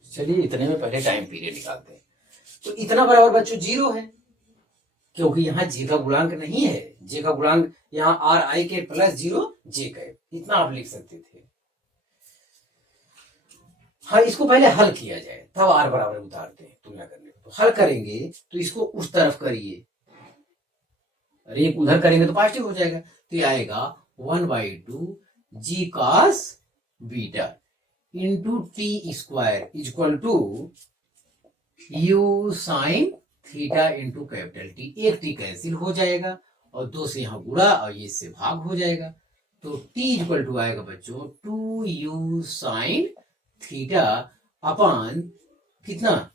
चलिए इतने में पहले टाइम पीरियड निकालते हैं। तो इतना बराबर बच्चों 0 है, क्योंकि यहाँ जे का गुणांक नहीं है। जे का गुणांक यहाँ आर आई के प्लस 0 जे का, इतना आप लिख सकते थे। हाँ, इसको पहले हल किया जाए तब आर बराबर उतारते हैं तुलना करने को। तो हल करेंगे तो इसको उस तरफ करिए, अरे एक उधर करेंगे तो पॉजिटिव हो जाएगा। तो ये आएगा 1/2 G cos beta into T square equal to U sine theta into capital T. एक टी कैंसिल हो जाएगा और 2 से यहाँ गुणा और ये से भाग हो जाएगा। तो टी इक्वल टू आएगा बच्चों 2u साइन थीटा अपान कितना?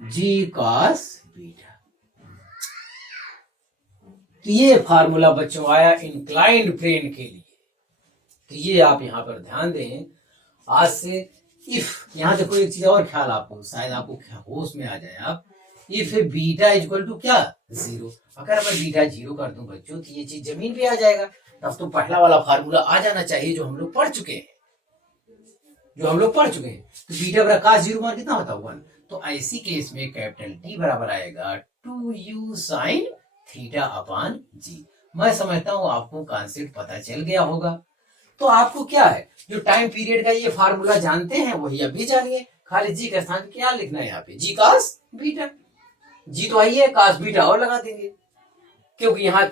जी कॉस बीटा। तो ये फार्मूला बच्चों आया इंक्लाइंड प्लेन के लिए। तो ये आप यहां पर ध्यान दें आज से। इफ यहां देखो एक चीज और ख्याल आपको शायद आपको होश में आ जाए आप, इफ बीटा इक्वल टू क्या? 0। अगर मैं बीटा 0 कर दूं बच्चों तो ये चीज जमीन पे आ जाएगा। तब तो पहला वाला फार्मूला आ जाना चाहिए जो हम लोग पढ़ चुके हैं, तो बीटा बराबर cos 0 मान कितना होता है? 1। तो ऐसी केस में कैपिटल टी बराबर आएगा 2u साइन थीटा अपान जी। मैं समझता हूं आपको कॉन्सेप्ट पता चल गया होगा। तो आपको क्या है, जो टाइम पीरियड का ये फार्मूला जानते हैं वही अभी जानिए। खाली जी का स्थान क्या लिखना है यहाँ पे? जी कॉस बीटा। जी तो आई है, कॉस बीटा और लगा देंगे, क्योंकि यहाँ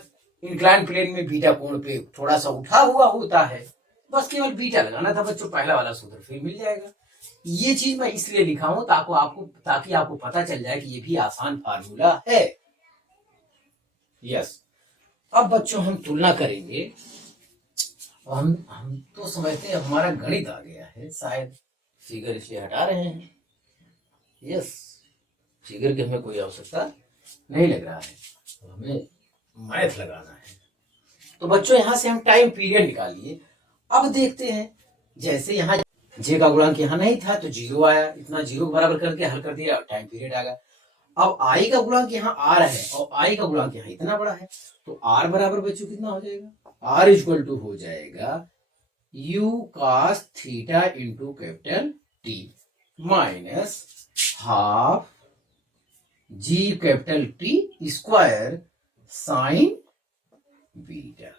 इंक्लाइन प्लेन में बीटा कोण पे थोड़ा सा उठा हुआ होता है। बस केवल बीटा लगाना था बच्चों, पहला वाला सूत्र फिर मिल जाएगा। ये चीज मैं इसलिए लिखा हूं ताकि आपको पता चल जाए कि ये भी आसान फार्मूला है। यस। अब बच्चों हम तुलना करेंगे। हम तो समझते हैं हमारा गणित आ गया है, शायद फिगर इसलिए हटा रहे हैं। यस, फिगर की हमें कोई आवश्यकता नहीं लग रहा है, तो हमें मैथ लगाना है। तो बच्चों यहां से हम टाइम पीरियड निकालिए। अब देखते हैं, जैसे यहाँ जे का गुणांक यहाँ नहीं था तो 0 आया, इतना 0 को बराबर करके हल कर दिया, टाइम पीरियड आ गया। अब आई का गुणांक यहाँ आर है और आई का गुणांक यहाँ इतना बड़ा है, तो आर बराबर बच्चों कितना हो जाएगा? आर इक्वल टू हो जाएगा u cos theta into capital T minus half जी capital T square sine beta.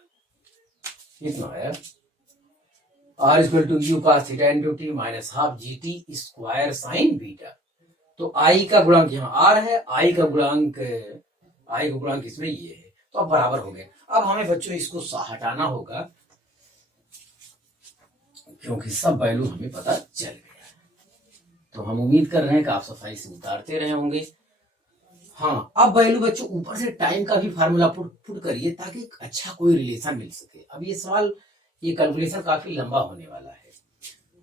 इतना आया। R equal to u cos theta into t minus half g t square sine beta. तो i का गुणांक यहाँ are है, आई का गुणांक इसमें ये है, तो अब बराबर हो गए। अब हमें बच्चों इसको हटाना होगा, क्योंकि सब वैल्यू हमें पता चल गया। तो हम उम्मीद कर रहे हैं कि आप सफाई से उतारते रहे होंगे। हाँ, अब वैल्यू बच्चों ऊपर से टाइम का भी फार्मूला पुट करिए ताकि अच्छा कोई रिलेशन मिल सके। अब ये सवाल, ये कैलकुलेशन काफी लंबा होने वाला है।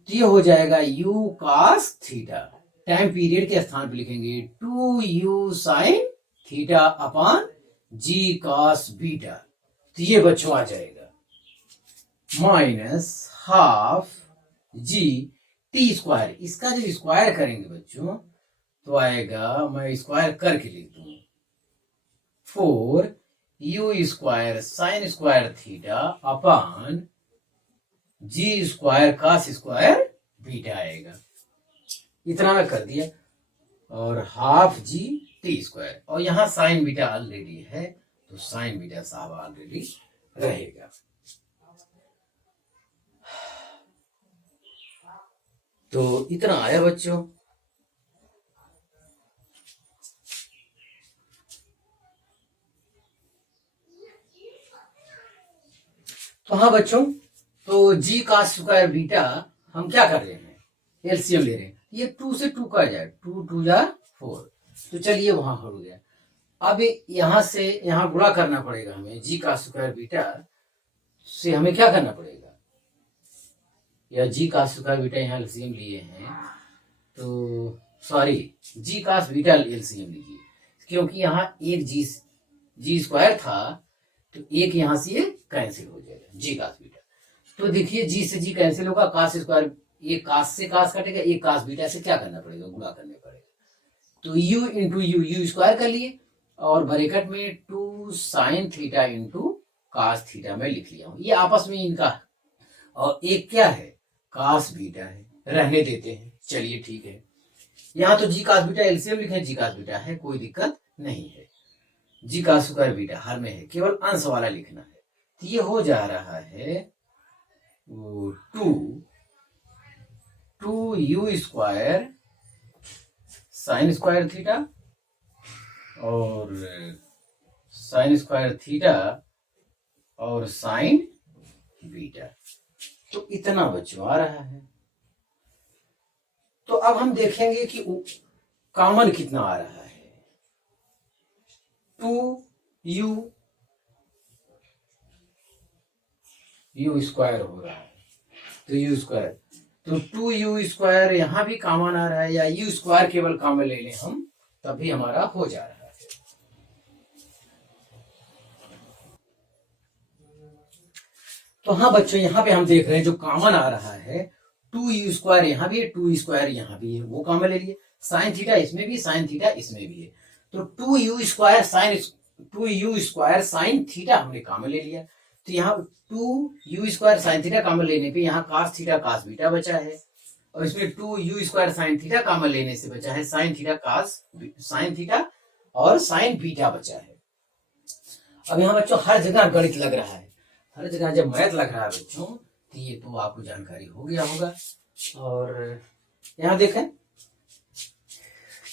तो ये हो जाएगा u cos theta, time period के स्थान पर लिखेंगे 2u sine theta upon g cos beta. तो ये बच्चों आ जाएगा minus half g t square. इसका जब स्क्वायर करेंगे बच्चों तो आएगा, मैं स्क्वायर करके लिख दूं, 4u square sine square theta upon G square cos square beta आएगा। इतना मैं कर दिया, और हाफ जी टी स्क्वायर, और यहाँ साइन बीटा ऑलरेडी है तो साइन बीटा साहब ऑलरेडी रहेगा। तो इतना आया बच्चों। तो हाँ बच्चों, तो जी का स्क्वायर बीटा हम क्या कर रहे हैं, एलसीएम ले रहे हैं। ये 2 से 2 का जाए, 2 2 जा 4, तो चलिए वहां हो गया। अब यहां से यहां गुणा करना पड़ेगा हमें, जी का स्क्वायर बीटा से हमें क्या करना पड़ेगा, या जी का स्क्वायर बीटा यहाँ एलसीएम लिए हैं, तो सॉरी जी का बीटा एलसीएम लीजिए, क्योंकि यहाँ एक जी स्क्वायर था, तो एक यहां से ये कैंसिल हो जाएगा, जी का बीटा। तो देखिए जी से जी कैंसिल होगा, कास स्क्वायर, एक कास से कास कटेगा, एक कास बीटा से क्या करना पड़ेगा, गुणा करने पड़ेगा। तो u इंटू यू स्क्वायर कर लिए, और ब्रैकेट में 2 sine theta into cos theta में लिख लिया हूं, ये आपस में इनका, और एक क्या है, कास बीटा है, रहने देते हैं, चलिए ठीक है। यहाँ तो जी कास बीटा एलसीएम लिखे, जी कास बीटा है, कोई दिक्कत नहीं है। जी का स्क्वायर बीटा हर में है, केवल अंश वाला लिखना है। तो ये हो जा रहा है 2 you square sine square theta और साइन स्क्वायर थीटा और साइन बीटा, तो इतना बच्चों आ रहा है। तो अब हम देखेंगे कि कॉमन कितना आ रहा है, 2 यू स्क्वायर हो रहा है, तो यू स्क्वायर, तो 2 यू स्क्वायर यहां भी कॉमन आ रहा है, या यू स्क्वायर केवल कॉमन ले लें हम, तभी हमारा हो जा रहा है। तो हाँ बच्चों, यहाँ पे हम देख रहे हैं जो कॉमन आ रहा है, 2 यू स्क्वायर यहाँ भी है, 2 स्क्वायर यहाँ भी है, वो कॉमन ले लिए। साइन थीटा इसमें भी, साइन थीटा इसमें भी है, तो 2 यू स्क्वायर साइन थीटा हमने कॉमन ले लिया। तो यहाँ 2 you square sine theta common लेने पे यहाँ कास थीटा कास बीटा बचा है, और इसमें 2 you square sine theta common लेने से बचा है साइन थीटा और साइन बीटा बचा है। अब यहाँ बच्चों हर जगह गणित लग रहा है, हर जगह जब मैथ लग रहा है बच्चों, तो ये तो आपको जानकारी हो गया होगा। और यहाँ देखें,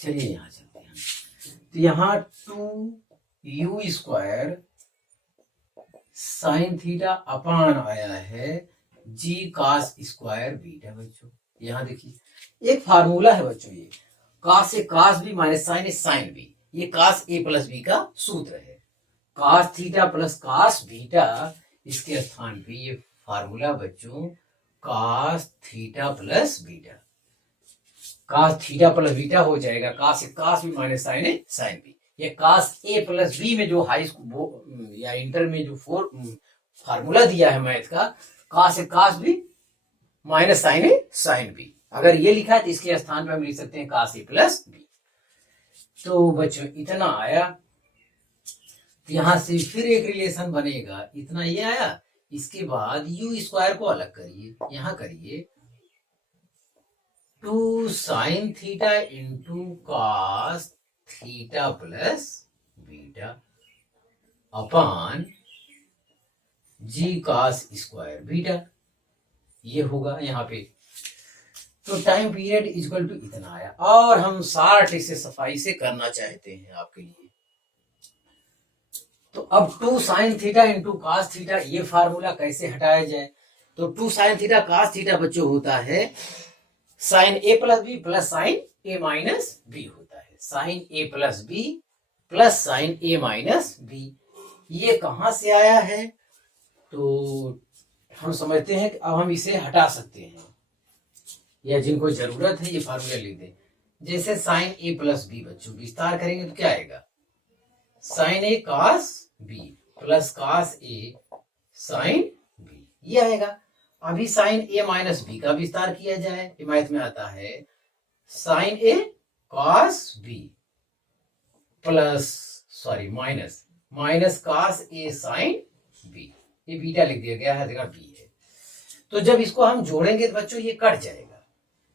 चलिए यहाँ चलते हैं, तो यहाँ 2 you square sine theta upon आया है जी कास स्क्वायर बीटा। बच्चों यहाँ देखिए एक फार्मूला है बच्चों, ये कास से cos b minus sine sine B, ये कास ए प्लस बी का सूत्र है। Cos theta plus cos beta, इसके स्थान पे ये फार्मूला बच्चों cos theta plus beta, cos theta plus beta हो जाएगा, कास से cos b minus sine sine B. ये कास ए प्लस बी में जो हाई स्कूल या इंटर में जो फार्मूला दिया है मैथ का, कास से cos b minus sine b, अगर ये लिखा है तो इसके स्थान पे हम लिख सकते हैं कास ए प्लस बी। तो बच्चों इतना आया, यहां से फिर एक रिलेशन बनेगा, इतना ये आया, इसके बाद यू स्क्वायर को अलग करिए, यहां करिए 2 sine theta into cos theta plus beta upon G cos square beta, ये होगा यहाँ पे। तो टाइम पीरियड इक्वल टू इतना आया, और हम 60 इसे सफाई से करना चाहते हैं आपके लिए। तो अब 2 sine theta into cos theta, ये फार्मूला कैसे हटाया जाए, तो 2 साइन थीटा कास थीटा बच्चों होता है साइन ए प्लस बी प्लस साइन ए माइनस बी होता है, साइन ए प्लस बी प्लस साइन ए माइनस बी। ये कहां से आया है, तो हम समझते हैं कि अब हम इसे हटा सकते हैं, या जिनको जरूरत है ये फार्मूला लिख दें। जैसे साइन ए प्लस बी बच्चों विस्तार करेंगे तो क्या आएगा, sign A cos B plus cos A sine B, ये आएगा। अभी साइन ए माइनस बी का विस्तार किया जाए, मैथ में आता है sine A cos B plus minus cos A sine B, ये बीटा लिख दिया गया है, जगह बी है। तो जब इसको हम जोड़ेंगे तो बच्चों ये कट जाएगा,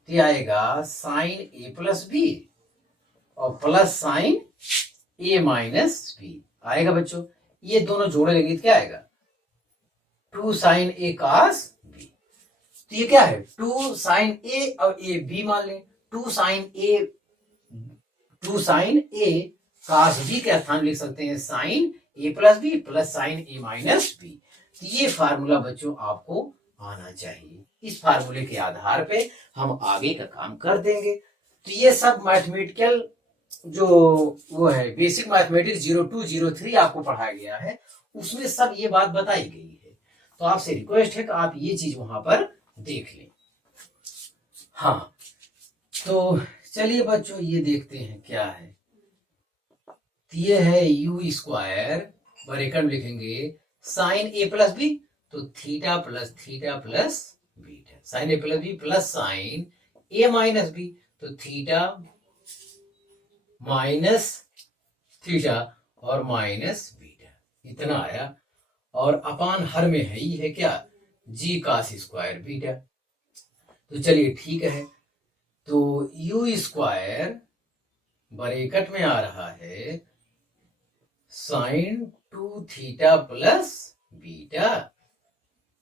तो ये आएगा साइन ए प्लस बी और प्लस साइन ए माइनस बी आएगा बच्चों। ये दोनों जोड़े लेंगे तो क्या आएगा, 2 साइन ए कॉस बी। तो ये क्या है, 2 साइन ए और ए बी मान लें, 2 साइन ए कॉस बी के स्थान लिख सकते हैं साइन ए प्लस बी प्लस साइन ए माइनस बी। तो ये फार्मूला बच्चों आपको आना चाहिए। इस फार्मूले के आधार पे हम आगे का काम कर देंगे। तो ये सब मैथमेटिकल जो वो है बेसिक मैथमेटिक्स 0203 आपको पढ़ाया गया है, उसमें सब ये बात बताई गई है। तो आपसे रिक्वेस्ट है कि आप ये चीज वहां पर देख लें। हाँ, तो चलिए बच्चों ये देखते हैं क्या है। ये है यू स्क्वायर, ब्रैकेट में लिखेंगे साइन ए प्लस बी, तो थीटा प्लस बीटा, साइन ए प्लस बी प्लस साइन ए माइनस बी, तो थीटा माइनस थीटा और माइनस बीटा, इतना आया। और अपान हर में है ही है क्या, जी कास स्क्वायर बीटा। तो चलिए ठीक है, तो यू स्क्वायर ब्रैकेट में आ रहा है साइन 2 थीटा प्लस बीटा,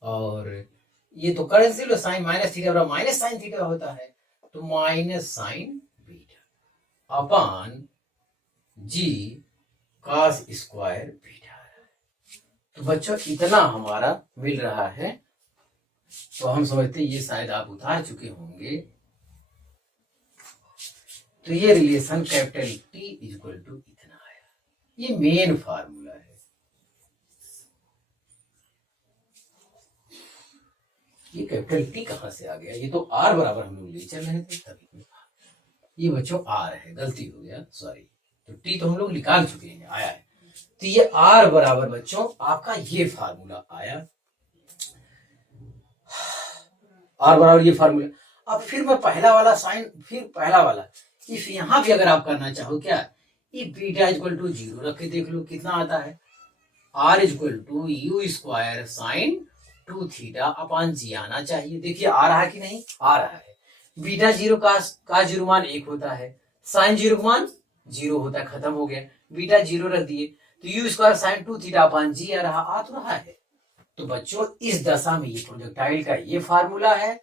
और ये तो कैंसिल, साइन माइनस थीटा बराबर माइनस साइन थीटा होता है, तो माइनस साइन बीटा अपान जी कास स्क्वायर बीटा। तो बच्चों इतना हमारा मिल रहा है, तो हम समझते ये शायद आप उतार चुके होंगे। तो ये relation capital t equal to इतना आया, ये मेन फार्मूला है। ये कैपिटल टी कहां से आ गया, ये तो आर बराबर हम लोग ले चल रहे थे तभी। ये बच्चों आर है, गलती हो गया, सॉरी। तो टी तो हम लोग निकाल चुके हैं, आया है। तो ये आर बराबर बच्चों आपका ये फार्मूला आया, आर बराबर ये फार्मूला। अब फिर मैं पहला वाला साइन, फिर पहला वाला इफ यहां भी अगर आप करना चाहो क्या, इफ बीटा इक्वल टू 0 रख के देख लो कितना आता है, R equal to you square sine 2 theta upon G आना चाहिए। देखिए आ रहा है कि नहीं, आ रहा है। बीटा 0 का 0 मान 1 होता है, साइन 0 का मान 0 होता है, खत्म हो गया। बीटा 0 रख दिए, तो you square sine 2 theta upon G आ रहा है। तो बच्चों इस दशा में ये प्रोजेक्टाइल का ये फार्मूला है,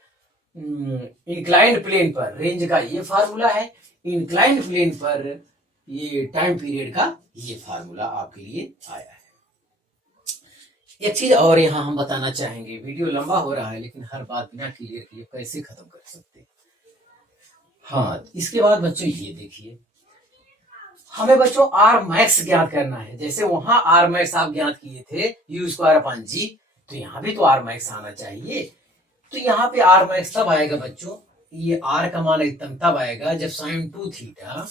इंक्लाइंड प्लेन पर रेंज का ये फार्मूला है, इंक्लाइंड प्लेन पर ये टाइम पीरियड का ये फार्मूला आपके लिए आया है। एक चीज और यहां हम बताना चाहेंगे, वीडियो लंबा हो रहा है लेकिन हर बात बिना क्लियर किए कैसे खत्म कर सकते हैं। हाँ, इसके बाद बच्चों ये देखिए, हमें बच्चों आर मैक्स ज्ञात करना है। जैसे वहां आर मैक्स आप ज्ञात किए थे यू स्क्वायर अपान जी, तो यहाँ भी तो आर मैक्स आना चाहिए। तो यहाँ पे आर मैक्स तब आएगा बच्चों, ये आर का मान एकदम तब आएगा जब साइन 2 थीटा,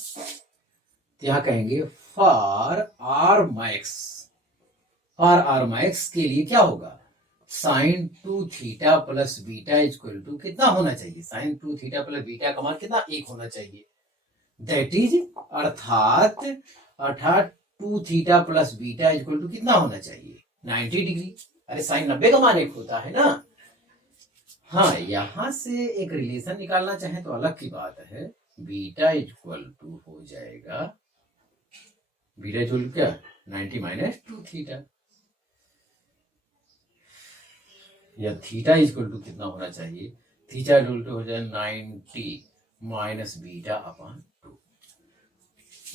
तो यहाँ कहेंगे for r max, for r max के लिए क्या होगा, sine 2 theta plus beta equal to कितना होना चाहिए, साइन 2 थीटा प्लस बीटा का मान कितना, 1 होना चाहिए। दैट इज अर्थात 2 theta plus beta equal to कितना होना चाहिए, 90 डिग्री। अरे साइन 90 का मान 1 होता है ना। हाँ, यहां से एक रिलेशन निकालना चाहे तो अलग की बात है। बीटा इक्वल टू हो जाएगा, बीटा इक्वल क्या, 90 माइनस 2 थीटा, या थीटा इक्वल टू कितना होना चाहिए, थीटा इक्वल टू हो जाए 90 माइनस बीटा अपान 2।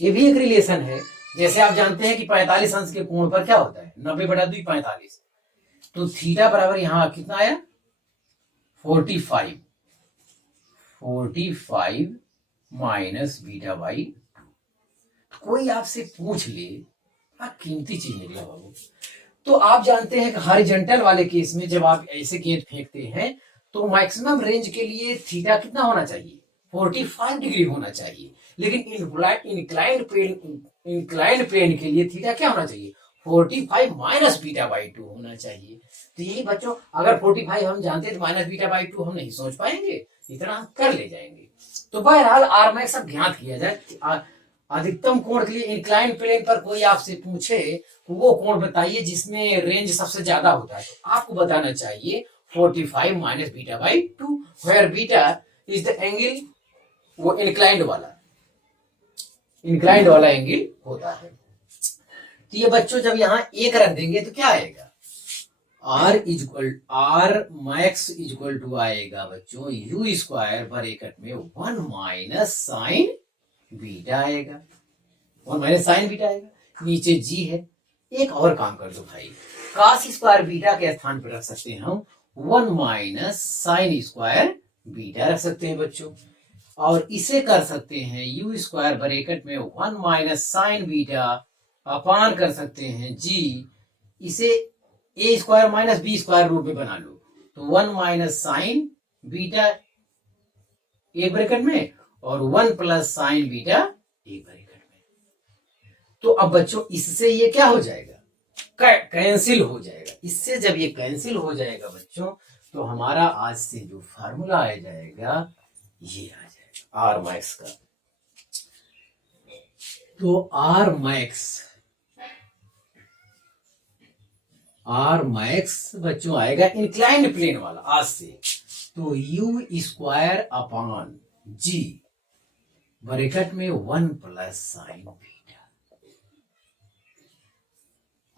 ये भी एक रिलेशन है। जैसे आप जानते हैं कि 45 अंश के कोण पर क्या होता है, 90/2 45, तो थीटा बराबर यहां कितना आया, 45 माइनस बीटा बाई 2। कोई आपसे पूछ ले, कीमती चीज निकला बाबू। तो आप जानते हैं कि हॉरिजॉन्टल वाले केस में जब आप ऐसे गेंद फेंकते हैं तो मैक्सिमम रेंज के लिए थीटा कितना होना चाहिए, 45 डिग्री होना चाहिए। लेकिन इंक्लाइंड प्लेन के लिए थीटा क्या होना चाहिए, 45 माइनस बीटा बाई 2 होना चाहिए। तो यही बच्चों, अगर 45 हम जानते हैं तो माइनस बीटा बाई 2 हम नहीं सोच पाएंगे, इतना हम कर ले जाएंगे। तो बहरहाल आर मैक्स अब ज्ञात किया जाए। अधिकतम कोण के लिए इंक्लाइंड प्लेन पर कोई आपसे पूछे वो कोण बताइए जिसमें रेंज सबसे ज्यादा होता है, तो आपको बताना चाहिए 45 minus beta by 2, where beta is the angle, वो इंक्लाइंड वाला एंगल होता है। तो ये बच्चों जब यहाँ 1 रख देंगे तो क्या आएगा, आर मैक्स इक्वल टू आएगा बच्चों यू स्क्वायर ब्रैकेट में 1 माइनस साइन बीटा आएगा, 1 माइनस साइन बीटा आएगा। नीचे जी है, एक और काम कर दो भाई, cos स्क्वायर बीटा के स्थान पर रख सकते हैं हम 1 माइनस साइन स्क्वायर बीटा रख सकते हैं बच्चों, और इसे कर सकते हैं यू स्क्वायर ब्रैकेट में 1 माइनस साइन बीटा अपान कर सकते हैं जी, इसे ए स्क्वायर माइनस बी स्क्वायर रूप में बना लो, तो 1 माइनस साइन बीटा एक ब्रैकेट में और 1 प्लस साइन बीटा एक ब्रैकेट में। तो अब बच्चों इससे ये क्या हो जाएगा, कैंसिल हो जाएगा। इससे जब ये कैंसिल हो जाएगा बच्चों, तो हमारा आज से जो फार्मूला आ जाएगा ये आ जाएगा आर मैक्स का। तो आर मैक्स बच्चों आएगा इंक्लाइंड प्लेन वाला आज से, तो you square upon g bracket में 1 plus sine beta.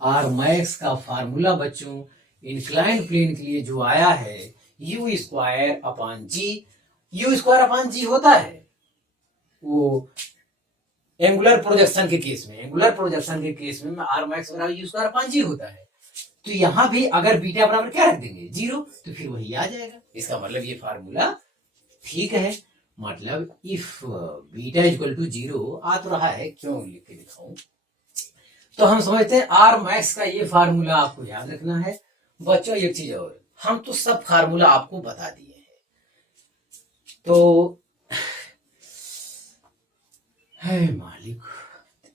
R max का फार्मूला बच्चों इंक्लाइंड प्लेन के लिए जो आया है u square upon g, u square upon g होता है वो एंगुलर प्रोजेक्शन के केस में, एंगुलर प्रोजेक्शन के केस में आर मैक्स बराबर यू स्क्वायर अपान जी होता है। तो यहां भी अगर बीटा बराबर क्या रख देंगे 0, तो फिर वही आ जाएगा। इसका मतलब ये फार्मूला ठीक है, मतलब इफ बीटा इक्वल टू 0 आ तो रहा है, क्यों लिख के दिखाऊं। तो हम समझते हैं आर मैक्स का ये फार्मूला आपको याद रखना है बच्चों। एक चीज और, हम तो सब फार्मूला आपको बता दिए हैं, तो है मालिक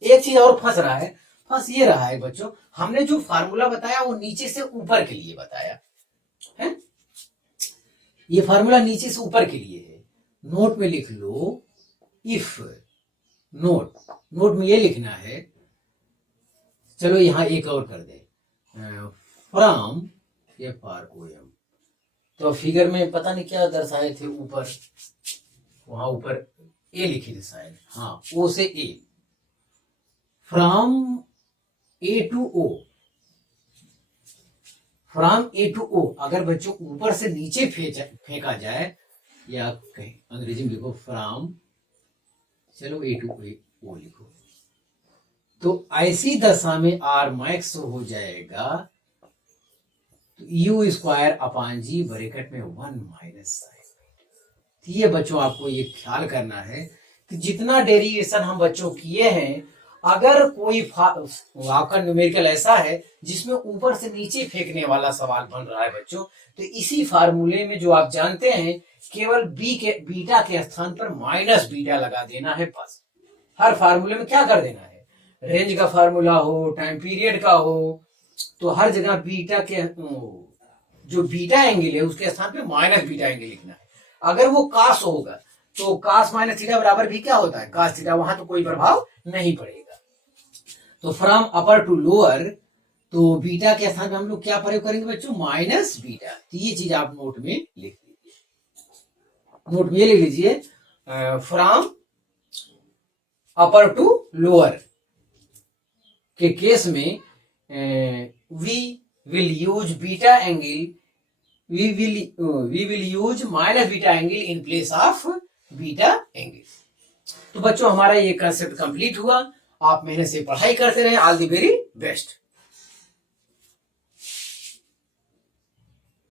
एक चीज और फंस रहा है, फंस ये रहा है बच्चों, हमने जो फार्मूला बताया वो नीचे से ऊपर के लिए बताया है, ये फार्मूला नीचे से ऊपर के लिए है। नोट में लिख लो इफ, नोट में ये लिखना है, चलो यहां एक और कर दे फ्रॉम FROM। तो फिगर में पता नहीं क्या दर्शाए थे ऊपर, वहां ऊपर ए लिखे थे शायद, हाँ ओ से A, from A to O, from A to O अगर बच्चों ऊपर से नीचे फेंका जाए, या कहीं अंग्रेजी में लिखो फ्रॉम, चलो ए टू ओ लिखो, तो ऐसी दशा में आर मैक्स हो जाएगा तो you square upon g bracket में 1 माइनस साइन। ये बच्चों आपको ये ख्याल करना है कि जितना डेरिवेशन हम बच्चों किए हैं, अगर कोई आपका न्यूमेरिकल ऐसा है जिसमें ऊपर से नीचे फेंकने वाला सवाल बन रहा है बच्चों, तो इसी फार्मूले में जो आप जानते हैं केवल बीटा के स्थान पर माइनस बीटा लगा देना है बस। हर फार्मूले में क्या कर देना है, रेंज का फार्मूला हो, टाइम पीरियड का हो, तो हर जगह बीटा के जो बीटा एंगल है उसके स्थान पे माइनस बीटा एंगल लिखना है। अगर वो कास होगा तो कास माइनस थीटा बराबर भी क्या होता है कास थीटा, वहां तो कोई प्रभाव नहीं पड़ेगा। तो फ्रॉम अपर टू लोअर, तो बीटा के स्थान पे हम लोग क्या प्रयोग करेंगे बच्चों, माइनस बीटा। तो ये चीज आप नोट में लिख लीजिए, नोट में लिख लीजिए फ्रॉम अपर टू लोअर के केस में we will use beta angle, we will use minus beta angle in place of beta angle। तो बच्चों हमारा ये कंसेप्ट कंप्लीट हुआ, आप मेहनत से पढ़ाई करते रहे, ऑल द वेरी बेस्ट।